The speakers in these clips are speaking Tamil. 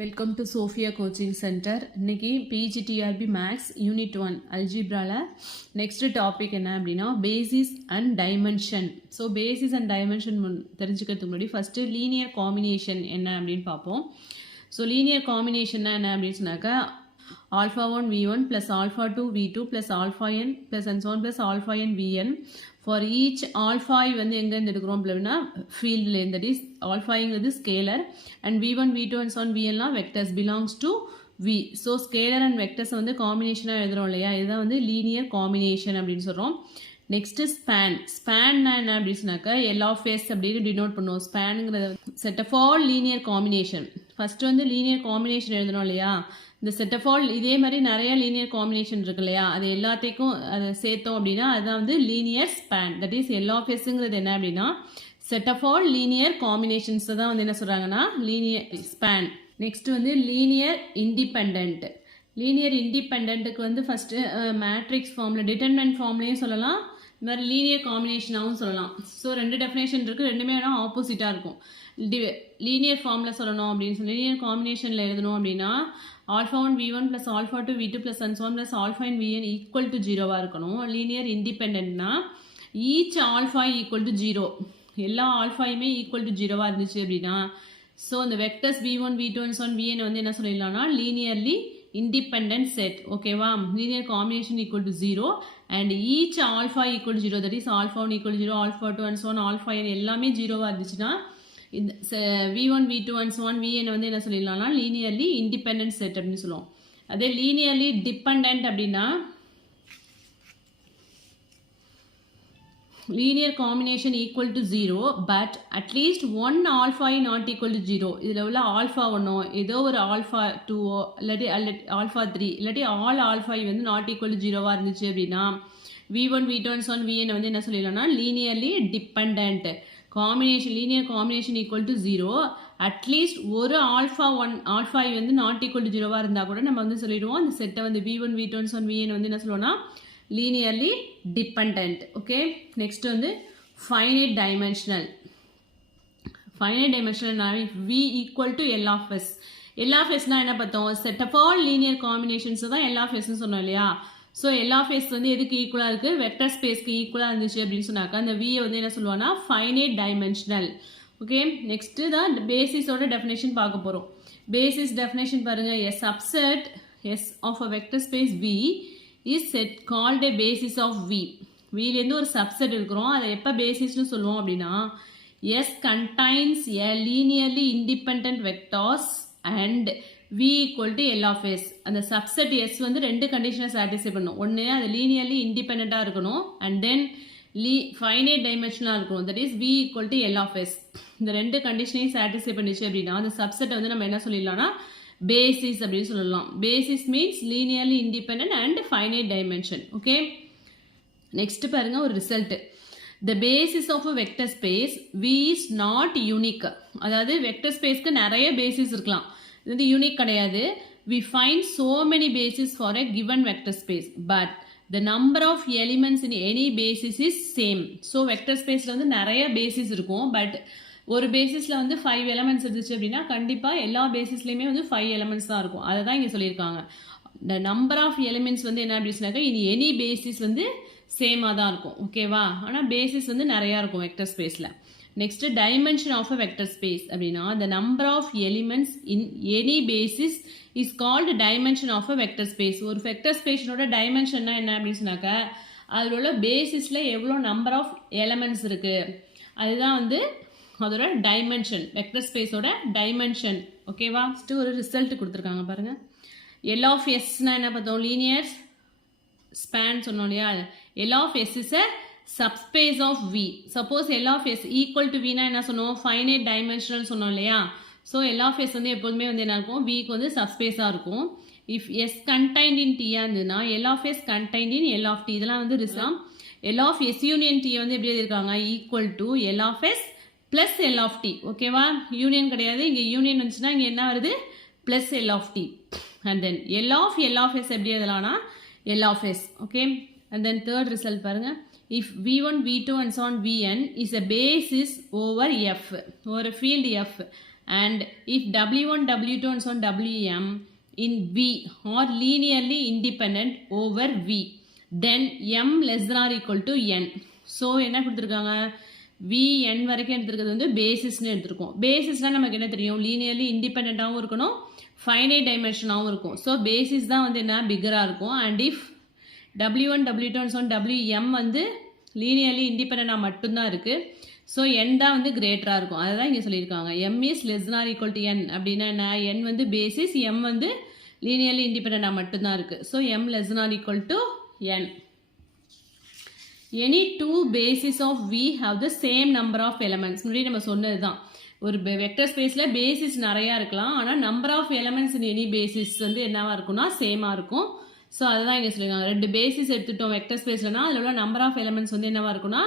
Welcome to Sophia coaching centre. இன்னைக்கு பிஜிடிஆர்பி மேக்ஸ் யூனிட் 1 அல்ஜிப்ராவில் நெக்ஸ்ட் டாபிக் என்ன அப்படின்னா basis and dimension. So basis and dimension தெரிஞ்சுக்கிறதுக்கு முன்னாடி ஃபஸ்ட்டு லீனியர் காம்பினேஷன் என்ன அப்படின்னு பார்ப்போம். ஸோ லீனியர் காம்பினேஷன்னா என்ன அப்படின்னு சொன்னாக்கா alpha 1 v1 plus alpha 2 v2 plus alpha n plus and so on plus alpha n vn for each alpha வந்து எங்கேருந்து எடுக்கிறோம் அப்படின்னா ஃபீல்டில் that is alpha ங்கிறது scalar and v1 v2 and so on vnலாம் vectors belongs to v. So scalar and vectors வந்து காம்பினேஷனாக எழுதுகிறோம் இல்லையா, இதுதான் வந்து லீனியர் காம்பினேஷன் அப்படின்னு சொல்கிறோம். நெக்ஸ்ட்டு ஸ்பேன்னா என்ன அப்படின்னு சொன்னாக்கா எல் ஆஃப் எஸ் அப்படின்னு டினோட் பண்ணுவோம். ஸ்பேனுங்கிறது set of all linear combination. First வந்து லீனியர் காம்பினேஷன் எழுதணும் இல்லையா, இந்த செட் ஆஃப் ஆல் இதே மாதிரி நிறைய லீனியர் காம்பினேஷன் இருக்கு இல்லையா, அது எல்லாத்தையும் அதை சேர்த்தோம் அப்படின்னா அதுதான் வந்து linear span. That is L of எஸ்ங்கிறது என்ன அப்படின்னா set of all linear combinations தான் வந்து என்ன சொல்கிறாங்கன்னா லீனியர் ஸ்பேன். நெக்ஸ்ட் வந்து லீனியர் இண்டிபெண்ட். லீனியர் இண்டிபெண்ட்டுக்கு வந்து ஃபஸ்ட்டு மேட்ரிக்ஸ் ஃபார்மில் டிட்டர்மினன்ட் ஃபார்ம்லேயும் சொல்லலாம், இந்த மாதிரி லீனியர் காம்பினேஷனாகவும் சொல்லலாம். ஸோ ரெண்டு டெஃபினேஷன் இருக்குது, ரெண்டுமே வேணால் ஆப்போசிட்டாக இருக்கும். லீனியர் ஃபார்மில் சொல்லணும் அப்படின்னு சொல்லி லீனியர் காம்பினேஷனில் எழுதணும் அப்படின்னா alpha 1 v1 plus alpha 2 v2 plus and so on plus alpha n vn equal to 0 இருக்கணும். லீனியர் இண்டிபெண்ட்னா ஈச் ஆல்ஃபா ஈக்குவல் டு 0, எல்லா ஆல்ஃபாயுமே ஈக்குவல் டு 0 இருந்துச்சு அப்படின்னா ஸோ இந்த vectors v1 v2 and so on vn வந்து என்ன சொல்லிடலாம்னா லீனியர்லி independent set. ஓகேவா, linear combination equal to 0 and each alpha equal to 0, that is alpha 1 equal to 0, alpha 2 and so on alpha n எல்லாமே 0 இருந்துச்சுன்னா இந்த v1 v2 and so on vn வந்து என்ன சொல்லிடலாம்னா linearly independent set அப்படின்னு சொல்லுவோம். அதே linearly dependent அப்படின்னா linear combination equal to 0 but at least one alpha not equal to 0. இதில் உள்ள ஆல்ஃபா ஒன்னோ ஏதோ ஒரு ஆல்ஃபா 2ஓ இல்லாட்டி ஆல்ஃபா 3 இல்லாட்டி ஆல் ஆல்ஃபா வந்து நாட் ஈக்குவல் டு 0 இருந்துச்சு அப்படின்னா v1 v2 and so on vn வந்து என்ன சொல்லிடலாம்னா linearly dependent combination. Linear combination equal to 0 at least ஒரு ஆல்ஃபா வந்து நாட் ஈக்குவல் டு 0 இருந்தால் கூட நம்ம வந்து சொல்லிடுவோம் அந்த செட்டை வந்து v1 v2 and so on vn வந்து என்ன சொல்லுவோம்னா linearly dependent. ஓகே, நெக்ஸ்ட் வந்து finite dimensional. finite dimensional v equal to l of s. l of s என்ன பார்த்தோம், set of all linear combinations தான் l of s சொன்னோம் இல்லையா. ஸோ l of s வந்து எதுக்கு ஈக்குவலாக இருக்குது, வெக்டர் ஸ்பேஸ்க்கு ஈக்குவலாக இருந்துச்சு அப்படின்னு சொன்னாக்கா அந்த v வந்து என்ன சொல்லுவாங்கன்னா finite dimensional. ஓகே, நெக்ஸ்ட்டு தான் பேசிஸோட டெஃபினேஷன் பார்க்க போகிறோம். பேசிஸ் டெஃபினேஷன் பாருங்கள், a subset s of a vector space v is set called a basis of v. vலேருந்து ஒரு சப்செட் இருக்கிறோம், அதை எப்போ பேசிஸ்னு சொல்லுவோம் அப்படின்னா s contains a linearly independent vectors and v equal to l of s. அந்த சப்செட் s வந்து ரெண்டு கண்டிஷனை சாட்டிஸ்ஃபை பண்ணும். ஒன்று அது லீனியர்லி இண்டிபெண்ட்டாக இருக்கணும் அண்ட் தென் ஃபைனைட் டைமென்ஷனாக இருக்கணும், that is v equal to l of s. இந்த ரெண்டு கண்டிஷனையும் சாட்டிஸ்ஃபை பண்ணிச்சு அப்படின்னா அந்த சப்செட்டை வந்து நம்ம என்ன சொல்லிடலாம்னா பேசிஸ் அப்படின்னு சொல்லலாம். Basis means linearly independent and finite dimension. Okay, next பாருங்க ஒரு result. The basis of a vector space V is not unique. அதாவது வெக்டர் ஸ்பேஸ்க்கு நிறைய பேசிஸ் இருக்கலாம், இது வந்து யூனிக் கிடையாது. We find so many basis for a given vector space but the number of elements in any basis is same. So vector ஸ்பேஸில் வந்து நிறைய பேசிஸ் இருக்கும், பட் ஒரு பேசிஸில் வந்து 5 எலமெண்ட்ஸ் இருந்துச்சு அப்படின்னா கண்டிப்பாக எல்லா பேசிஸ்லையுமே வந்து 5 எலமெண்ட்ஸ் தான் இருக்கும். அதை தான் இங்கே சொல்லியிருக்காங்க. த நம்பர் ஆஃப் எலிமெண்ட்ஸ் வந்து என்ன அப்படின்னாக்கா இனி எனி பேசிஸ் வந்து சேமாக தான் இருக்கும். ஓகேவா, ஆனால் பேசிஸ் வந்து நிறையா இருக்கும் வெக்டர் ஸ்பேஸில். Next dimension of a vector space அப்படின்னா the number of elements in any basis is called dimension of a vector space. ஒரு வெக்டர் ஸ்பேஸோட டைமென்ஷன்னா என்ன அப்படின்னு சொன்னாக்கா அதில் உள்ள பேசிஸில் எவ்வளோ நம்பர் ஆஃப் எலமெண்ட்ஸ் இருக்குது அதுதான் வந்து அதோட டைமென்ஷன், வெக்டர் ஸ்பேஸோட டைமென்ஷன். ஓகேவா, ஃபஸ்ட்டு ஒரு ரிசல்ட் கொடுத்துருக்காங்க பாருங்கள். எல் ஆஃப் எஸ்னா என்ன பார்த்தோம், லீனியர் ஸ்பேன் சொன்னோம் இல்லையா. L of S is a subspace of V. Suppose L of S equal to வினா என்ன சொன்னோம், ஃபைனைட் டைமென்ஷனல் சொன்னோம் இல்லையா. ஸோ எல் ஆஃப் எஸ் வந்து எப்போதுமே வந்து என்ன இருக்கும், விக்கு வந்து சப்ஸ்பேஸாக இருக்கும். இஃப் எஸ் கண்டைன்ட் இன் டீயாக இருந்ததுன்னா L of S contained in L of T. இதெல்லாம் வந்து ரிசம். L of S union T வந்து எப்படி எழுதியிருக்காங்க, equal to L of S plus L of T. ஓகேவா, யூனியன் கிடையாது, இங்கே யூனியன் வந்துச்சுன்னா இங்கே என்ன வருது, plus L of T. And then L of S எப்படி எழுதலாம்னா L of S. Okay, and then third result பாருங்கள். If v1 v2 and so on vn is a basis over f, over a field f and if W1, W2 and so on Wm in V are linearly independent over V, then M less than or equal to N. So என்ன கொடுத்துருக்காங்க, Vn வரைக்கும் எடுத்துருக்கிறது வந்து பேசிஸ்னு எடுத்துருக்கோம். பேசிஸ்னால் நமக்கு என்ன தெரியும், லீனியர்லி இண்டிபெண்ட்டாகவும் இருக்கணும், ஃபைனைட் டைமென்ஷனாகவும் இருக்கும். ஸோ பேசிஸ் தான் வந்து என்ன பிகராக இருக்கும். And if W1, W2 and so on Wm வந்து லீனியர்லி இண்டிபெண்ட்டாக மட்டும்தான் இருக்குது. ஸோ என் தான் வந்து கிரேட்டராக இருக்கும். அதை தான் இங்கே சொல்லியிருக்காங்க. M is less than or equal to n அப்படின்னா என்ன, என் வந்து பேசிஸ், எம் வந்து லீனியர்லி இண்டிபெண்ட்டாக மட்டும்தான் இருக்குது. So M less than or equal to n. Any two basis of V have the same number of elements. முன்னாடி நம்ம சொன்னது தான், ஒரு வெக்டர் ஸ்பேஸில் பேசிஸ் நிறையா இருக்கலாம், ஆனால் number of elements in any basis வந்து என்னவாக இருக்கும்னா சேமாக இருக்கும். ஸோ அதுதான் இங்கே சொல்லியிருக்காங்க. ரெண்டு பேசிஸ் எடுத்துட்டோம் வெக்டர் ஸ்பேஸ்லனா அதில் உள்ள நம்பர் ஆஃப் எலமெண்ட்ஸ் வந்து என்னவாக இருக்கும்னா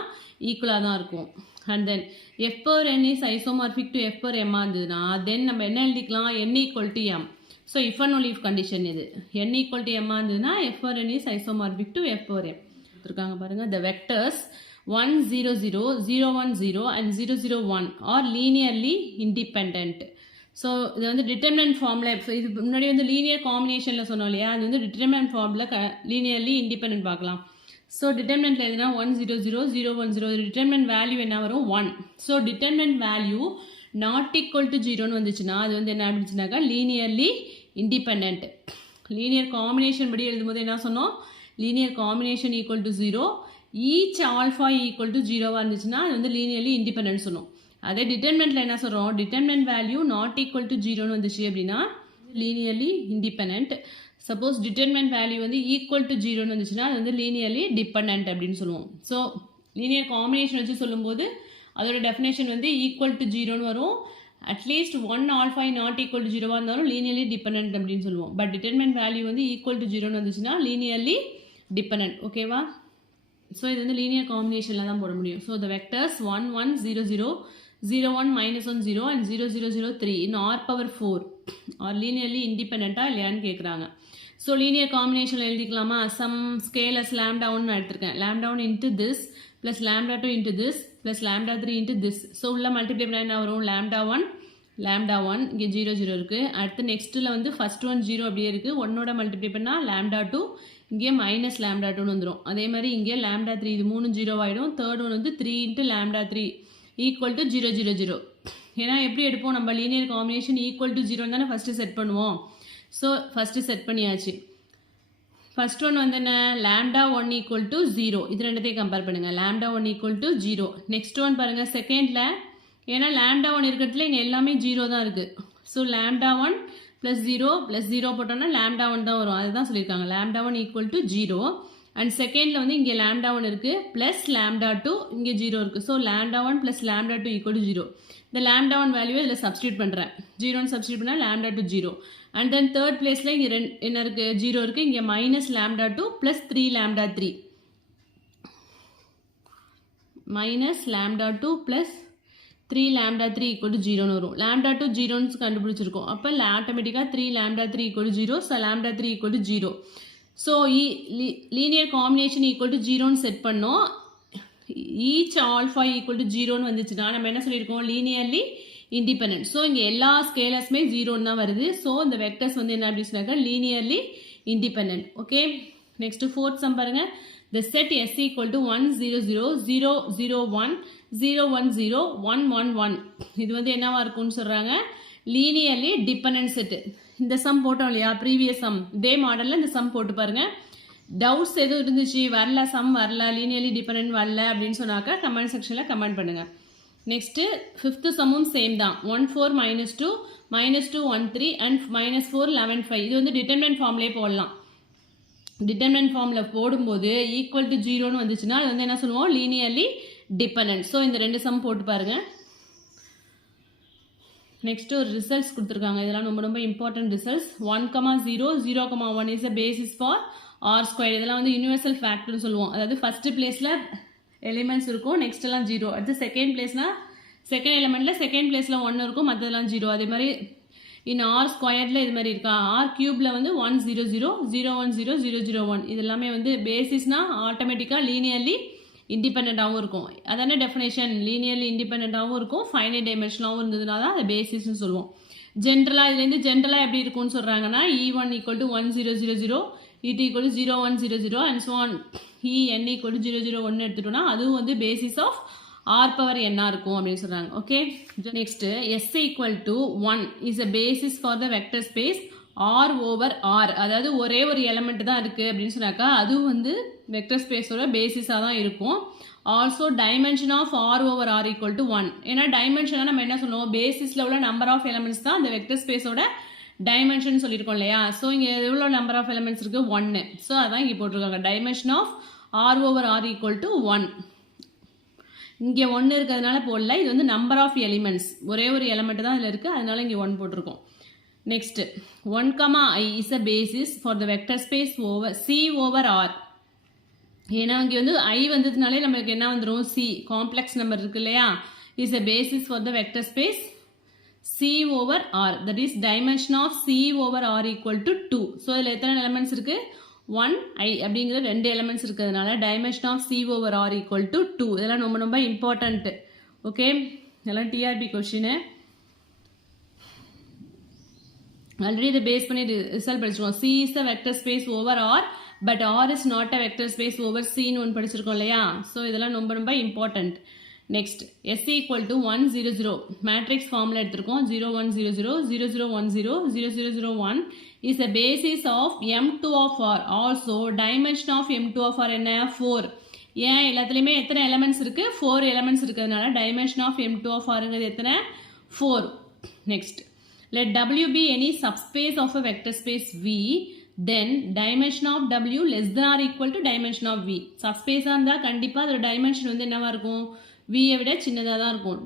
ஈக்குவலாக தான் இருக்கும். And then F power N is isomorphic to F power எம்மா இருந்ததுன்னா தென் நம்ம என்ன எழுதிக்கலாம், N equal to M. So if and only if condition இது, என் ஈக்குவல் டு எம்மா இருந்ததுன்னா F power N is isomorphic to F power M கொடுத்துருக்காங்க பாருங்கள். The vectors 1, 0, 0, 0, 1, 0 and 0, 0, 1 are linearly independent. So இது வந்து டிட்டர்மினன்ட் ஃபார்மில், இது முன்னாடி வந்து லீனியர் காம்பினேஷனில் சொன்னோம் இல்லையா, அது வந்து டிட்டர்மினன்ட் ஃபார்மில் லீனியர்லி இண்டிபெண்டன்ட் பார்க்கலாம். ஸோ டிட்டர்மினன்ட்ல எதுனா 1, 0, 0, 0, 1, 0, டிட்டர்மினன்ட் வேல்யூ என்ன வரும் 1. So determinant value not equal to 0ன்னு வந்துச்சுன்னா அது வந்து என்ன அப்படிச்சுனாக்கா லீனியர்லி இண்டிபெண்ட். லீனியர் காம்பினேஷன் படி எழுதும்போது என்ன சொன்னோம், linear combination equal to 0, each alpha equal to 0வாக இருந்துச்சுன்னா அது வந்து லீனியர்லி இண்டிபெண்டன்ட் சொன்னோம். அதே டிட்டர்மினன்ட்ல என்ன சொல்கிறோம், determinant value not equal to 0ன்னு வந்துச்சு அப்படின்னா linearly independent. Suppose determinant value வந்து ஈக்குவல் டு 0ன்னு வந்துச்சுன்னா அது வந்து லீனியர்லி டிபெண்ட் அப்படின்னு சொல்லுவோம். ஸோ லீனியர் காம்பினேஷன் வச்சு சொல்லும்போது அதோட டெஃபினேஷன் வந்து ஈக்குவல் டு 0ன்னு வரும். அட்லீஸ்ட் 1 ஆல்ஃபா நாட் ஈக்குவல் டு 0வாக இருந்தாலும் லீனியர்லி டிபெண்ட் அப்படின்னு சொல்லுவோம். பட் டிட்டர்மினன்ட் வேல்யூ வந்து ஈக்குவல் டு 0ன்னு வந்துச்சுன்னா லீனியர்லி டிபெண்ட். ஓகேவா? ஸோ இது வந்து லீனியர் காம்பினேஷனில் தான் போட முடியும். So the vectors 1, 1, 0, 0, 0, 1, -1, 0 and 0, 0, 0, 3 in R⁴ are linearly independent இல்லையான்னு கேட்குறாங்க. ஸோ லீனியர் காம்பினேஷனில் எழுதிக்கலாமா, சம் ஸ்கேலர்ஸ் lambda 1 எடுத்திருக்கேன், lambda 1 into this plus lambda 2 into this plus lambda 3 into this. So உள்ள மல்டிப்ளை பண்ணால் என்ன வரும், lambda 1, lambda 1 இங்கே 0, 0 இருக்குது. அடுத்து நெக்ஸ்ட்டில் வந்து ஃபர்ஸ்ட் ஒன் 0 அப்படியே இருக்குது, 1ஓட மல்டிப்ளை பண்ணால் lambda 2 இங்கே மைனஸ் lambda 2ன்னு வந்துடும். அதே மாதிரி இங்கே lambda 3 இது 3 0 ஆகிடும். தேர்ட் ஒன் வந்து 3 into lambda 3 ஈக்குவல் டு 0, 0, 0. ஏன்னா எப்படி எடுப்போம், நம்ம லீனியர் காம்பினேஷன் ஈக்குவல் டு 0 தானே ஃபஸ்ட்டு செட் பண்ணுவோம். ஸோ ஃபஸ்ட்டு செட் பண்ணியாச்சு. ஃபர்ஸ்ட் ஒன் வந்து என்ன, lambda 1 ஈக்குவல் டு 0. இது ரெண்டத்தையும் கம்பேர் பண்ணுங்கள், lambda 1 equal to 0. Next one பாருங்கள் செகண்டில், ஏன்னா lambda 1 இருக்கிறதுல இங்கே எல்லாமே 0 தான் இருக்குது. ஸோ lambda 1 ப்ளஸ் 0 ப்ளஸ் 0 போட்டோம்னா lambda 1 தான் வரும். அதுதான் சொல்லியிருக்காங்க, lambda 1 ஈக்குவல் டு 0. அண்ட் செகண்டில் வந்து இங்கே lambda 1 இருக்குது ப்ளஸ் lambda 2 இங்கே 0 இருக்குது. So lambda 1 plus lambda 2 equal to 0. இந்த lambda 1 வேல்யூவை இதில் சப்ஸ்டியூட் பண்ணுறேன், 0ன்னு சப்ஸ்டியூட் பண்ணால் lambda 2 0. அண்ட் தென் தேர்ட் பிளேஸில் இங்கே என்ன இருக்குது, 0 இருக்குது, இங்கே minus lambda 2 plus 3 lambda 3 minus lambda 2 plus 3 lambda 3 equal to 0ன்னு வரும். lambda 2 0ன்னு கண்டுபிடிச்சிருக்கோம், அப்போ ஆட்டோமேட்டிக்காக 3 lambda 3 equal to 0. So lambda 3 equal to 0. So linear combination equal to 0ன்னு செட் பண்ணோம். ஈச் ஆல்ஃபா ஈக்குவல் டு 0ன்னு வந்துச்சுன்னா நம்ம என்ன சொல்லியிருக்கோம், லீனியர்லி இண்டிபெண்ட். ஸோ இங்கே எல்லா ஸ்கேலர்ஸுமே 0ன்னு தான் வருது. ஸோ இந்த வெக்டர்ஸ் வந்து என்ன அப்படின்னு சொன்னாக்கா linearly independent. Okay, next fourth some பாருங்க. The set S equal to 1, 0, 0, 0, 0, 1, 0, 1, 0, 1, 1, 1. இது வந்து என்னவா இருக்கும்னு சொல்கிறாங்க, லீனியர்லி டிபெண்டன்ட் செட்டு. இந்த சம் போட்டோம் இல்லையா ப்ரீவியஸ் சம், இதே மாடலில் இந்த சம் போட்டு பாருங்கள். டவுட்ஸ் எதுவும் இருந்துச்சு, வரல சம் வரல லீனியர்லி டிபெண்டன்ட் வரல அப்படின்னு சொன்னாக்கா கமெண்ட் செக்ஷனில் கமெண்ட் பண்ணுங்கள். நெக்ஸ்ட்டு ஃபிஃப்த்து சம்மும் சேம் தான், 1, 4, -2, -2, 1, 3 அண்ட் -4, 11, 5. இது வந்து டிட்டர்மினன்ட் ஃபார்ம்லேயே போடலாம். டிட்டர்மினன்ட் ஃபார்மில் போடும்போது ஈக்குவல் டு 0ன்னு வந்துச்சுன்னா அது வந்து என்ன சொல்லுவோம், லீனியர்லி டிபெண்டன்ட். ஸோ இந்த ரெண்டு சம் போட்டு பாருங்கள். நெக்ஸ்ட்டு ஒரு ரிசல்ட்ஸ் கொடுத்துருக்காங்க, இதெல்லாம் ரொம்ப ரொம்ப important results. 1, 0, 0, 1 is a basis for R². இதெல்லாம் வந்து யூனிவர்சல் ஃபேக்டர்னு சொல்லுவோம். அதாவது ஃபஸ்ட்டு பிளேஸில் எலிமெண்ட்ஸ் இருக்கும், நெக்ஸ்ட் எல்லாம் 0. அடுத்து செகண்ட் பிளேஸ்னால் செகண்ட் எலிமெண்ட்டில் செகண்ட் பிளேஸில் 1 இருக்கும், மற்றதெல்லாம் 0. அதே மாதிரி இன் R² இது மாதிரி இருக்கா, R³ வந்து 1, 0, 0, 0, 1, 0, 0, 0, 1. இது எல்லாமே வந்து பேசிஸ்னால் ஆட்டோமேட்டிக்காக லீனியர்லி இண்டிபெண்ட்டாகவும் இருக்கும். அதான டெஃபினேஷன், லீனியர்லி இண்டிபெண்ட்டாகவும் இருக்கும், ஃபைனைட் டைமென்ஷனாகவும் இருந்ததுனால தான் அதை பேசிஸ்ன்னு சொல்லுவோம். ஜென்ரலாக இதுலேருந்து ஜென்ரலாக எப்படி இருக்கும்னு சொல்கிறாங்கன்னா E1 = 1 0 0 0, E2 = 0 1 0 0 and so on. En = 0 0 1 எடுத்துட்டோம்னா அதுவும் வந்து பேசிஸ் ஆஃப் r⁻n இருக்கும் அப்படின்னு சொல்கிறாங்க. Okay, next S = 1 is a basis for the vector space R/R. அதாவது ஒரே ஒரு எலமெண்ட் தான் இருக்குது அப்படின்னு சொன்னாக்கா அதுவும் வந்து வெக்டர் ஸ்பேஸோட பேசிஸாக தான் இருக்கும். Also dimension of R/R = 1. ஏன்னா டைமென்ஷனாக நம்ம என்ன சொல்லுவோம், பேசிஸில் உள்ள நம்பர் ஆஃப் எலமெண்ட்ஸ் தான் அந்த வெக்டர் ஸ்பேஸோட டைமென்ஷன் சொல்லியிருக்கோம் இல்லையா. ஸோ இங்கே எவ்வளோ நம்பர் ஆஃப் எலமெண்ட்ஸ் இருக்குது, 1. ஸோ அதான் இங்கே போட்டிருக்காங்க, டைமென்ஷன் ஆஃப் R/R = 1. இங்கே 1 இருக்கிறதுனால போடல, இது வந்து நம்பர் ஆஃப் எலிமெண்ட்ஸ், ஒரே ஒரு எலமெண்ட் தான் இதில் இருக்குது, அதனால இங்கே 1 போட்டிருக்கோம். Next 1, I is a basis for the vector space C/R. ஏன்னா இங்கே வந்து I வந்ததுனாலே நம்மளுக்கு என்ன வந்துடும், C காம்ப்ளெக்ஸ் நம்பர் இருக்கு இல்லையா, is a basis for the vector space C/R. That is dimension of C/R = 2. So இதில் எத்தனை எலமெண்ட்ஸ் இருக்குது, 1 I அப்படிங்கிற 2 எலமெண்ட்ஸ் இருக்கிறதுனால டைமென்ஷன் ஆஃப் C/R = 2. இதெல்லாம் ரொம்ப ரொம்ப இம்பார்ட்டன்ட். ஓகே, இதெல்லாம் டிஆர்பி கொஸ்டின். ஆல்ரெடி இதை பேஸ் பண்ணி ரிசல்ட் படிச்சிருக்கோம். C is a vector space over R, but R is not a vector space over Cன்னு ஒன்று படிச்சிருக்கோம் இல்லையா. ஸோ இதெல்லாம் ரொம்ப ரொம்ப இம்பார்ட்டன்ட். நெக்ஸ்ட் S = 1 0 0 மேட்ரிக்ஸ் ஃபார்மில் எடுத்திருக்கோம். 0 1 0 0 0 0 1 0 0 0 0 1 is a basis of M2 of R. Also dimension of M2 of R என்ன, 4. ஏன் எல்லாத்துலேயுமே எத்தனை எலமெண்ட்ஸ் இருக்குது, 4 எலமெண்ட்ஸ் இருக்கிறதுனால டைமென்ஷன் ஆஃப் M2 of Rங்கிறது எத்தனை, 4. Next let W be any subspace of a vector space V, then dimension of W less than or equal to dimension of V. Subspace இருந்தால் கண்டிப்பாக அதோட டைமென்ஷன் வந்து என்னவா இருக்கும், V விட சின்னதாக தான் இருக்கும்,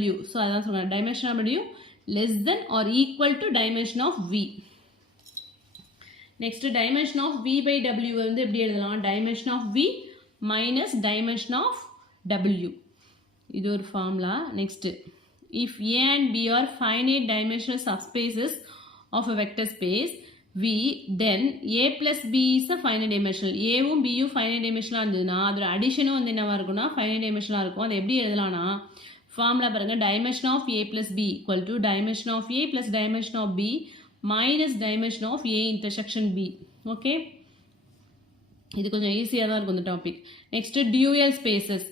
W. ஸோ அதான் சொல்கிறேன், dimension of W less than or equal to dimension of V. Next dimension of V by W வந்து எப்படி எழுதலாம், dimension of V minus dimension of W. இது ஒரு formula. Next if A and B are finite dimensional subspaces of a vector space V, then A plus B is a finite dimensional. Aவும் Bயும் finite dimensional இருந்ததுன்னா அதோட அடிஷனும் வந்து என்னவா இருக்கும்னா finite dimensional இருக்கும். அது எப்படி எழுதலாம்னா ஃபார்முலா பாருங்க, dimension of A plus B equal to dimension of A plus dimension of B minus dimension of A intersection B. Okay, இது கொஞ்சம் ஈஸியாக தான் இருக்கும் இந்த டாபிக். Next dual spaces.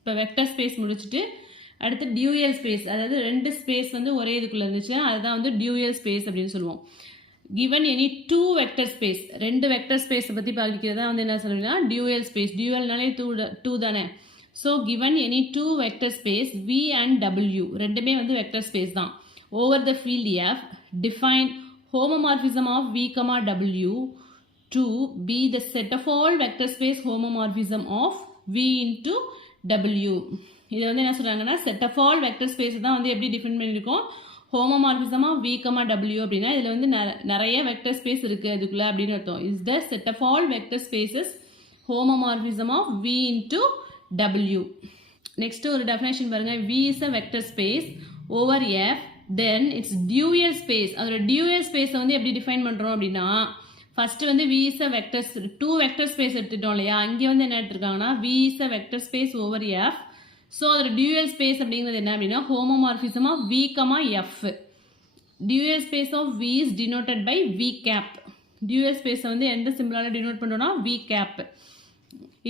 இப்போ வெக்டர் ஸ்பேஸ் முடிச்சுட்டு அடுத்து டியூயல் ஸ்பேஸ், அதாவது 2 ஸ்பேஸ் வந்து ஒரே இதுக்குள்ளே இருந்துச்சு, அதுதான் வந்து டியூயல் ஸ்பேஸ் அப்படின்னு சொல்லுவோம். given any 2 vector space, 2 vector ஸ்பேஸை பற்றி பார்க்கிறதா வந்து என்ன சொல்லுவீங்கன்னா டியூயல் ஸ்பேஸ். டியூயல்னாலே 2 தானே. So given any 2 vector space V and W ரெண்டுமே வந்து வெக்டர் ஸ்பேஸ் தான். Over the field F define homomorphism of V, W to be the set of all vector space homomorphism of V into W. இது வந்து என்ன சொல்கிறாங்கன்னா set of all vector space தான் வந்து எப்படி டிஃபைன் பண்ணியிருக்கோம், ஹோமோமார்பிசம் ஆஃப் V, W அப்படின்னா இதில் வந்து நிறைய வெக்டர் ஸ்பேஸ் இருக்குது அதுக்குள்ளே அப்படின்னு அர்த்தம். Is the set of all vector spaces homomorphism of V into W. Next ஒரு டெஃபினேஷன் பாருங்கள், V is a vector space over F, then its dual space. அதோட டியூயல் ஸ்பேஸை வந்து எப்படி டிஃபைன் பண்ணுறோம் அப்படின்னா ஃபர்ஸ்ட் வந்து V is a vector 2 vector space எடுத்துட்டோம் இல்லையா, அங்கே வந்து என்ன எடுத்துருக்காங்கன்னா V is a vector space over F. ஸோ அதோட டியூயல் ஸ்பேஸ் அப்படிங்கிறது என்ன அப்படின்னா homomorphism of V, F. Dual space of V is denoted by V cap. Dual ஸ்பேஸை வந்து எந்த சிம்பிளால டினோட் பண்ணுறோம்னா V cap.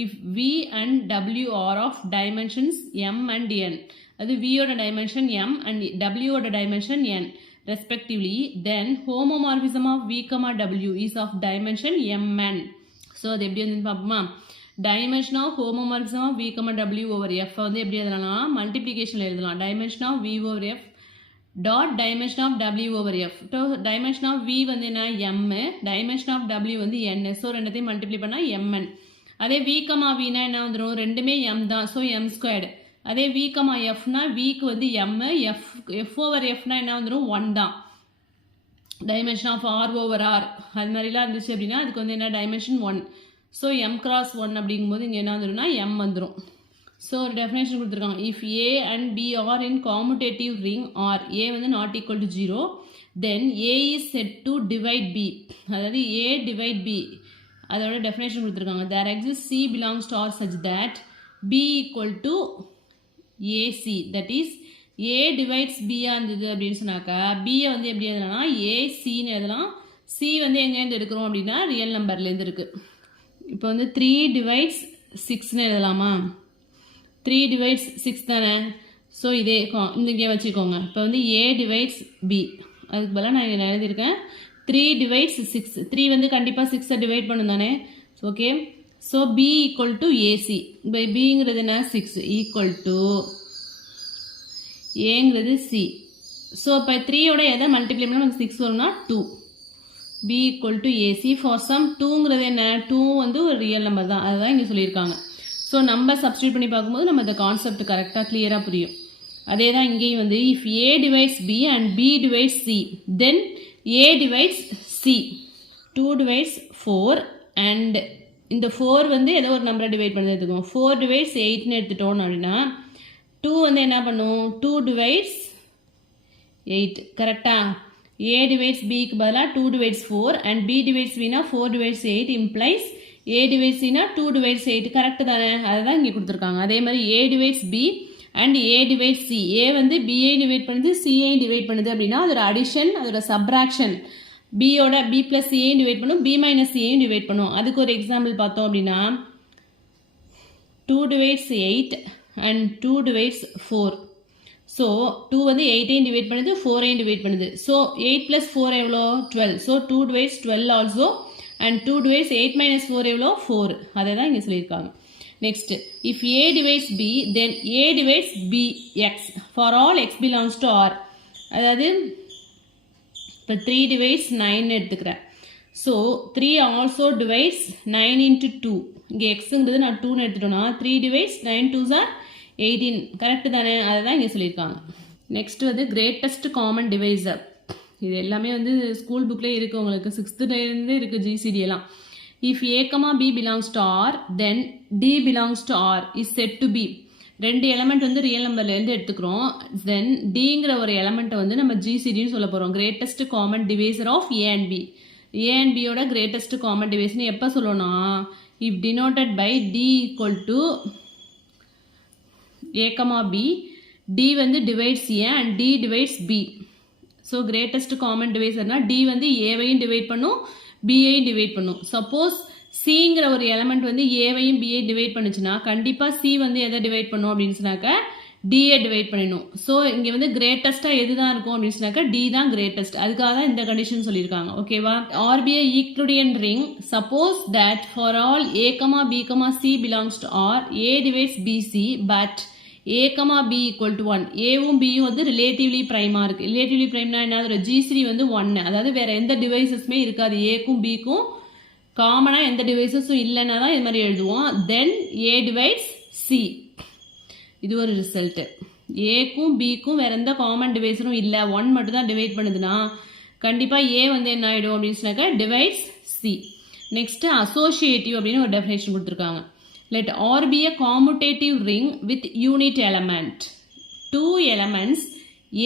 If V and W are of dimensions M and N, அது V ஓட டைமென்ஷன் M and W ஓட dimension N respectively, then homomorphism of V, W is of dimension Mn. So அது எப்படி வந்து பார்ப்போமா, dimension of homomorphism of V, W over F வந்து எப்படி எழுதலாம், மல்டிப்ளிகேஷனில் எழுதலாம். Dimension of V over F dot dimension of W over F. Dimension of V வந்து என்ன M, டைமென்ஷன் ஆஃப் W வந்து N. ஸோ ரெண்டுத்தையும் மல்டிப்ளை பண்ணால் Mn. அதே V, Vனா என்ன வந்துடும், ரெண்டுமே M தான், ஸோ M². அதே V, Fனா Vக்கு வந்து M, F ஓவர் Fனா என்ன வந்துடும் 1 தான். Dimension of R over R அது மாதிரிலாம் இருந்துச்சு அப்படின்னா அதுக்கு வந்து என்ன டைமென்ஷன் 1. ஸோ M cross 1 அப்படிங்கும்போது இங்கே என்ன வந்துடும்னா M வந்துடும். ஸோ ஒரு டெஃபினேஷன் கொடுத்துருக்காங்க, if A and B are in commutative ring or A வந்து not equal to 0, then A is said to divide B. அதாவது A divide B அதோட டெஃபினேஷன் கொடுத்துருக்காங்க. there exists C belongs to R such that B equal to AC, that is A divides B இருந்தது அப்படின்னு சொன்னாக்கா B வந்து எப்படி எழுதலாம்னா ACன்னு எழுதலாம். C வந்து எங்கேருந்து எடுக்கிறோம் அப்படின்னா ரியல் நம்பர்லேருந்து இருக்குது. இப்போ வந்து 3 divides 6ன்னு எழுதலாமா? 3 divides 6 தானே. ஸோ இதே இங்கே வச்சுக்கோங்க. இப்போ வந்து A divides B, அதுக்கு பதிலாக நான் இங்கே எழுதியிருக்கேன் 3 divides 6. 3 வந்து கண்டிப்பாக 6 டிவைட் பண்ணும் தானே. Okay, so B equal to AC. இப்போ Bங்கிறது என்ன 6 ஈக்குவல் டு ஏங்கிறது C. ஸோ இப்போ 3யோட எதை மல்டிப்ளை பண்ணால் நமக்கு 6 வரும்னா 2. B equal to AC. for some 2ங்கிறது என்ன 2 வந்து ஒரு ரியல் நம்பர் தான், அதுதான் இங்கே சொல்லியிருக்காங்க. ஸோ நம்ம சப்ஸ்டியூட் பண்ணி பார்க்கும்போது நம்ம இந்த கான்செப்ட் கரெக்டாக கிளியராக புரியும். அதே தான் இங்கேயும் வந்து if A divides B and B divides C, then A divides C. 2 divides 4 and இந்த 4 வந்து ஏதோ ஒரு நம்பரை டிவைட் பண்ணி எடுத்துக்கோம். 4 divides 8ன்னு எடுத்துட்டோம் அப்படின்னா 2 வந்து என்ன பண்ணும் 2 divides 8 கரெக்டாக. A divides Bக்கு பதிலாக 2 divides 4 and B divides Bனா 4 divides 8 implies A divides Cனா 2 divides 8 correct தானே. அதுதான் இங்கே கொடுத்துருக்காங்க. அதே மாதிரி A divides B and A divides C. A வந்து Bஐ டிவைட் பண்ணுது, Cஐ டிவைட் பண்ணுது அப்படின்னா அதோட அடிஷன், அதோட சப்ராக்ஷன். Bயோட B plus Cஐ டிவைட் பண்ணும், B minus Cஐயும் டிவைட் பண்ணும். அதுக்கு ஒரு எக்ஸாம்பிள் பார்த்தோம் அப்படின்னா 2 divides 8 and 2 divides 4. ஸோ 2 வந்து 8ஐயும் டிவைட் பண்ணுது, 4ஐயும் டிவைட் பண்ணுது. ஸோ 8 plus 4 எவ்வளோ 12. So 2 divides 12 also and 2 divides 8 minus 4 எவ்வளோ 4. அதை தான் இங்கே சொல்லியிருக்காங்க. Next if A divides B then A divides BX for all X belongs to R. அதாவது இப்போ 3 divides 9 எடுத்துக்கிறேன். So 3 also device 9 into 2. இங்கே எக்ஸுங்கிறது நான் 2ன்னு எடுத்துட்டோன்னா 3 divides 9 2s are 18 கரெக்டு தானே. அதை தான் இங்கே சொல்லியிருக்காங்க. நெக்ஸ்ட் வந்து கிரேட்டஸ்ட் காமன் டிவைசர். இது எல்லாமே வந்து ஸ்கூல் புக்லேயே இருக்குது, உங்களுக்கு 6th இருக்குது GCD எல்லாம். If A, B belongs to R then D belongs to R is said to be. 2 element வந்து ரியல் நம்பர்லேருந்து எடுத்துக்கிறோம். தென் Dங்கிற ஒரு எலமெண்ட்டை வந்து நம்ம GCDன்னு சொல்ல போகிறோம். Greatest common divisor of A and B. A and Bயோட கிரேட்டஸ்ட் காமன் டிவைஸ்னு எப்போ சொல்லணும்னா if denoted by D equal to A, B, D வந்து divides A and D divides B. So greatest common டிவைசர்னா D வந்து ஏவையும் டிவைட் பண்ணும், பிஐயும் டிவைட் பண்ணும். சப்போஸ் சிங்கிற ஒரு எலமெண்ட் வந்து ஏவையும் பிஐ டிவைட் பண்ணுச்சுன்னா கண்டிப்பாக சி வந்து எதை டிவைட் பண்ணும் அப்படின்னு சொன்னாக்க டிஏ டிவைட் பண்ணிடணும். ஸோ இங்கே வந்து கிரேட்டஸ்ட்டாக எது தான் இருக்கும் அப்படின்னு சொன்னாக்க டி தான் கிரேட்டஸ்ட். அதுக்காக தான் இந்த கண்டிஷன் சொல்லியிருக்காங்க. ஓகேவா. R be a Euclidean ring suppose that for all A, B, C belongs to R, A divides BC but A, B equal to 1. ஏவும் பியும் வந்து ரிலேட்டிவ்லி ப்ரைமாக இருக்குது. ரிலேட்டிவ்லி ப்ரைம்னா என்ன, அதோட GCD வந்து 1. அதாவது வேறு எந்த டிவைசஸுமே இருக்காது. ஏக்கும் பிக்கும் காமனாக எந்த டிவைசஸும் இல்லைன்னா தான் இது மாதிரி எழுதுவோம். தென் A divides C. இது ஒரு ரிசல்ட்டு. ஏக்கும் பிக்கும் வேறு எந்த காமன் டிவைஸரும் இல்லை, 1 மட்டும் தான் டிவைட் பண்ணுதுன்னா கண்டிப்பாக ஏ வந்து என்ன ஆகிடும் அப்படின்னு சொன்னாக்கா டிவைட்ஸ் சி. நெக்ஸ்ட்டு அசோசியேட்டிவ் அப்படின்னு ஒரு டெஃபினேஷன் கொடுத்துருக்காங்க. Let R be a commutative ring with unit element. 2 elements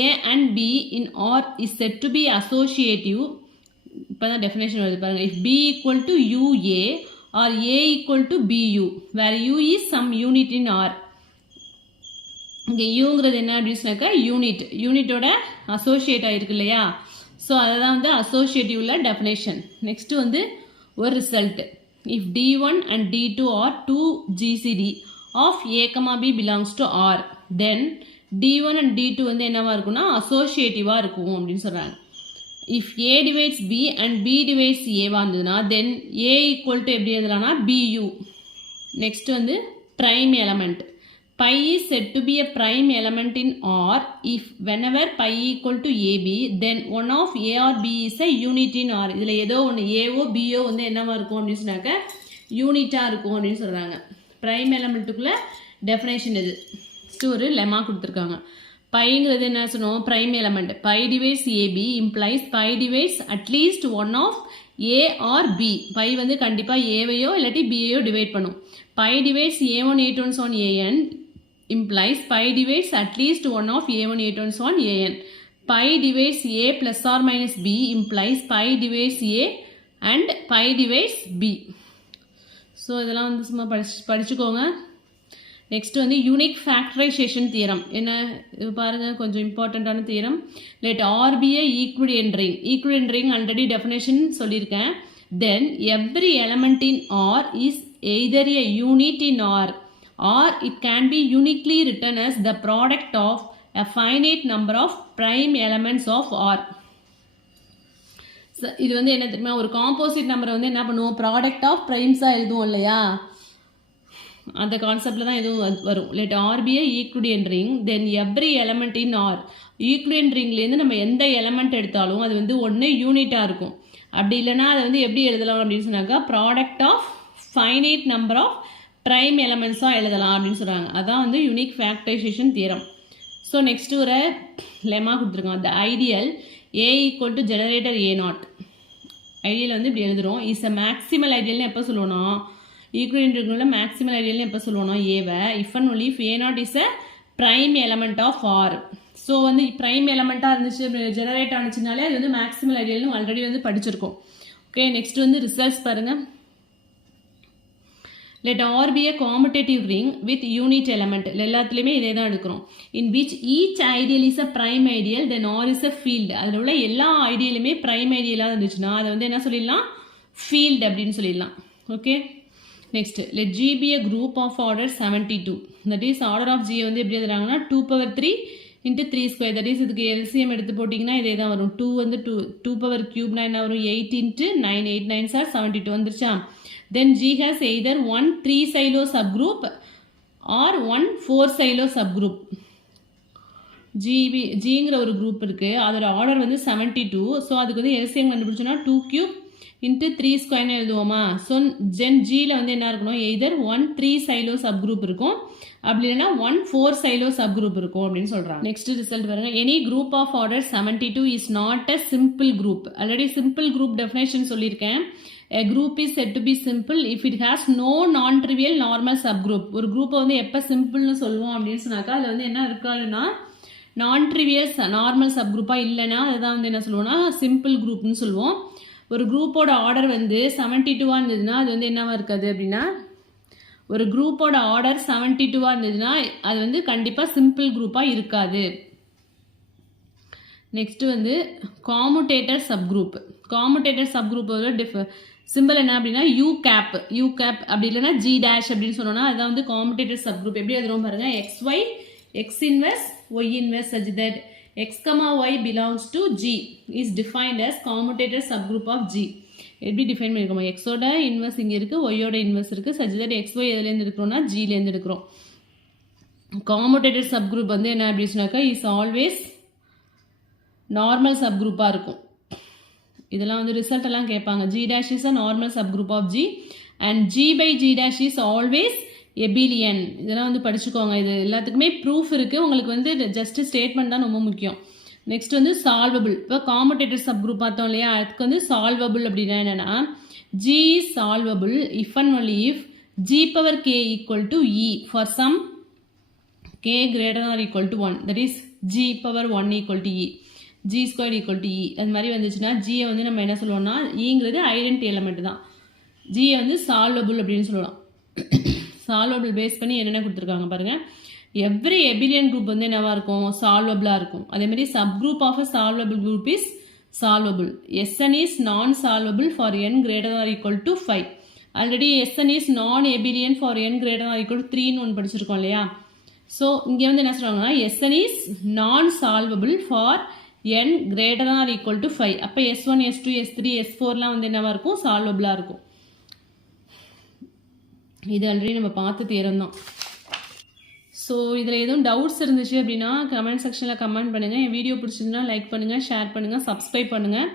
A and B in R is said to be associative. இப்போ தான் டெஃபினேஷன் வருது பாருங்க. If B equal to UA or A equal to BU where U is some unit in R. இங்கே யூங்கிறது என்ன அப்படின்னு சொன்னாக்கா யூனிட், யூனிட்டோட அசோசியேட் ஆகிருக்கு இல்லையா. ஸோ அதை தான் வந்து அசோசியேட்டிவ்ல டெஃபினேஷன். நெக்ஸ்ட்டு வந்து ஒரு result. If D1 and D2 are 2 GCD of A, B belongs to R, then D1 and D2 வந்து என்னவா இருக்கும்னா அசோசியேட்டிவாக இருக்கும் அப்படின்னு சொல்கிறாங்க. If A divides B and B divides Aவா இருந்ததுன்னா then A equal to எப்படி எழுதலாம்னா BU. நெக்ஸ்ட் வந்து prime element. Pi is said to be a prime element in R if whenever pi equal to AB then one of A or B is a unit in R. இதில் ஏதோ ஒன்று ஏஓ பிஓ வந்து என்னவா இருக்கும் அப்படின்னு சொன்னாக்க யூனிட்டாக இருக்கும் அப்படின்னு சொல்கிறாங்க. ப்ரைம் எலமெண்ட்டுக்குள்ளே டெஃபினேஷன் இது. ஃபஸ்ட்டு ஒரு லெமா கொடுத்துருக்காங்க. பைங்கிறது என்ன சொன்னோம், prime element. By device AB implies by device at least one of A R B. By வந்து கண்டிப்பாக ஏவையோ இல்லாட்டி பிஏயோ டிவைட் பண்ணும். By device A1 A2 on AN implies pi divides at least one of A1 A2 on AN. Pi divides A plus or minus B implies pi divides A and pi divides B. So இதெல்லாம் வந்து சும்மா படிச்சுக்கோங்க. நெக்ஸ்ட் வந்து யூனிக் ஃபேக்டரைசேஷன் தியரம். என்ன இது பாருங்கள், கொஞ்சம் இம்பார்ட்டண்ட்டான theorem. Let R be a equivalent ring. Equivalent ring already definition சொல்லியிருக்கேன். Then every element in R is either a unit in R or it can be uniquely written as the product of a finite number of prime elements of R. இது வந்து என்ன தெரியுமா, ஒரு காம்போசிட் நம்பரை வந்து என்ன பண்ணுவோம், ப்ராடக்ட் ஆஃப் ப்ரைம்ஸாக எழுதுவோம் இல்லையா, அந்த கான்செப்டில் தான் எதுவும் வரும். Let R be a equivalent ring then every element in R. Equivalent ரிங்லேருந்து நம்ம எந்த எலமெண்ட் எடுத்தாலும் அது வந்து ஒன்று யூனிட்டாக இருக்கும். அப்படி இல்லைனா அதை வந்து எப்படி எழுதலாம் அப்படின்னு சொன்னாக்கா, product of finite number of prime எலமெண்ட்ஸாக எழுதலாம் அப்படின்னு சொல்கிறாங்க. அதான் வந்து unique factorization theorem. So next ஒரு லெமா கொடுத்துருக்கோம். The ideal A equal to generator A naught. Ideal வந்து இப்படி எழுதுகிறோம். இஸ் அ மேக்ஸிமல் ஐடியல்னு எப்போ சொல்லுவோம்னா, ஈக்குவல் மேக்ஸிமல் ஐடியல்னு எப்போ சொல்லுவோம்னா ஏவை, if and only if a not is a prime element of R. So வந்து ப்ரைம் எலமெண்ட்டாக இருந்துச்சு, ஜெனரேட் ஆனிச்சுனாலே அது வந்து மேக்ஸிமல் ஐடியல்னு ஆல்ரெடி வந்து படிச்சிருக்கோம். ஓகே, நெக்ஸ்ட் வந்து ரிசல்ட்ஸ் பாருங்கள். Let R be a commutative ring with unit element. எல்லாத்துலேயுமே இதே தான் எடுக்கிறோம். In which each ideal is a prime ideal, then R is a field. அதில் உள்ள எல்லா ஐடியலுமே ப்ரைம் ஐடியலாக இருந்துச்சுன்னா அதை வந்து என்ன சொல்லிடலாம், ஃபீல்டு அப்படின்னு சொல்லிடலாம். Okay, next let G be a group of order 72. That is order of G வந்து எப்படி எழுதுறாங்கன்னா 2^3 into 3 square. That is இதுக்கு LCM எடுத்து போட்டிங்கன்னா இதே தான் வரும். 2 வந்து 2 power cube என்ன வரும், 8 into 9, 8 9s are 72 வந்துருச்சா. Then G has either one 3 silo subgroup or one 4 silo subgroup. Gங்கிற ஒரு குரூப் இருக்கு, அதோட ஆர்டர் வந்து 72. ஸோ அதுக்கு வந்து எல்சிஎம் கண்டுபிடிச்சோன்னா 2 cube into 3 ஸ்கொயர்னு எழுதுவோமா. ஸோ ஜியில் வந்து என்ன இருக்கணும், எய்தர் 1 3 சைலோ சப் குரூப் இருக்கும், அப்படி இல்லைன்னா 1 4 சைலோ சப் குரூப் இருக்கும் அப்படின்னு சொல்கிறாங்க. நெக்ஸ்ட் ரிசல்ட் பாருங்க. Any group of order 72 is not a simple group. Already simple group definition சொல்லியிருக்கேன். A group is said to be simple if it has no non-trivial normal subgroup. ஒரு குரூப்பை வந்து எப்போ சிம்பிள்னு சொல்லுவோம் அப்படின்னு சொன்னாக்கா அதில் வந்து என்ன இருக்காதுன்னா நான்-ட்ரிவியல் நார்மல் சப்குரூப்பாக இல்லைன்னா அதுதான் வந்து என்ன சொல்லுவோம்னா சிம்பிள் குரூப்னு சொல்லுவோம். ஒரு குரூப்போட ஆர்டர் வந்து 72 இருந்ததுன்னா அது வந்து என்னவா இருக்காது அப்படின்னா, ஒரு குரூப்போட ஆர்டர் 72 இருந்ததுன்னா அது வந்து கண்டிப்பாக சிம்பிள் குரூப்பாக இருக்காது. நெக்ஸ்ட் வந்து காமுடேட்டர் சப்குரூப். காமுடேட்டர் சப்குரூப்போட சிம்பிள் என்ன அப்படின்னா யூ கேப் அப்படி இல்லைன்னா ஜி டேஷ் அப்படின்னு சொன்னோம்னா அதுதான் வந்து காமுடேட்டர் சப்குரூப். எப்படி எழுதுறோம் பாருங்க, XY X inverse Y inverse such that X, Y belongs to G is defined as commutator subgroup of G. எப்படி டிஃபைன் பண்ணிருக்கோம், எக்ஸோட இன்வெர்ஸ் இங்கே இருக்குது, ஒய்யோட இன்வெர்ஸ் இருக்குது, such that XY எதுலேருந்து எடுக்கிறோம்னா ஜிலேருந்து எடுக்கிறோம். காமுடேட்டர் சப்குரூப் வந்து என்ன அப்படின்னாக்கா இஸ் ஆல்வேஸ் நார்மல் சப்குரூப்பாக இருக்கும். இதெல்லாம் வந்து ரிசல்ட் எல்லாம் கேட்பாங்க. G dash is a normal subgroup of G and G by G dash is always abelian. இதெல்லாம் வந்து படிச்சுக்கோங்க. இது எல்லாத்துக்குமே ப்ரூஃப் இருக்குது. உங்களுக்கு வந்து ஜஸ்ட் ஸ்டேட்மெண்ட் தான் ரொம்ப முக்கியம். நெக்ஸ்ட் வந்து சால்வபிள். இப்போ காமுடேட்டர் சப்குரூப் பார்த்தோம் இல்லையா, அதுக்கு வந்து சால்வபிள் அப்படின்னா என்னென்னா G is solvable if and only if G power K equal to E for some K greater or equal to 1. That is G power 1 equal to E. G squared equal to E. அது மாதிரி வந்துச்சுன்னா ஜியை வந்து நம்ம என்ன சொல்லுவோம்னா, ஈங்கிறது ஐடென்டி எலமெண்ட் தான், ஜியை வந்து சால்வபிள் அப்படின்னு சொல்லலாம். சால்வபிள் பேஸ் பண்ணி என்னென்ன கொடுத்துருக்காங்க பாருங்கள். எவ்ரி எபிலியன் குரூப் வந்து என்னவா இருக்கும், சால்வபிளாக இருக்கும். அதேமாதிரி subgroup of a solvable group is solvable. Sn is non solvable for n greater or equal to 5. ஆல்ரெடி Sn is non abelian for n greater or equal to 3ன்னு ஒன்று படிச்சிருக்கோம் இல்லையா. ஸோ இங்கே வந்து என்ன சொல்கிறாங்கன்னா Sn is non solvable for n greater than or equal to 5. அப்போ S1 S2 S3 S4லாம் வந்து என்னவா இருக்கும், சால்வபிளாக இருக்கும். இது ஆல்ரெடி நம்ம பார்த்த தியரம் தான். ஸோ இதில் எதுவும் டவுட்ஸ் இருந்துச்சு அப்படின்னா கமெண்ட் செக்ஷனில் கமெண்ட் பண்ணுங்கள். என் வீடியோ பிடிச்சிருந்தா லைக் பண்ணுங்கள், ஷேர் பண்ணுங்கள், சப்ஸ்கிரைப் பண்ணுங்கள்.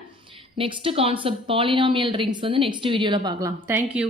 நெக்ஸ்ட்டு கான்செப்ட் பாலினாமியல் ரிங்ஸ் வந்து நெக்ஸ்ட் வீடியோவில் பார்க்கலாம். தேங்க்யூ.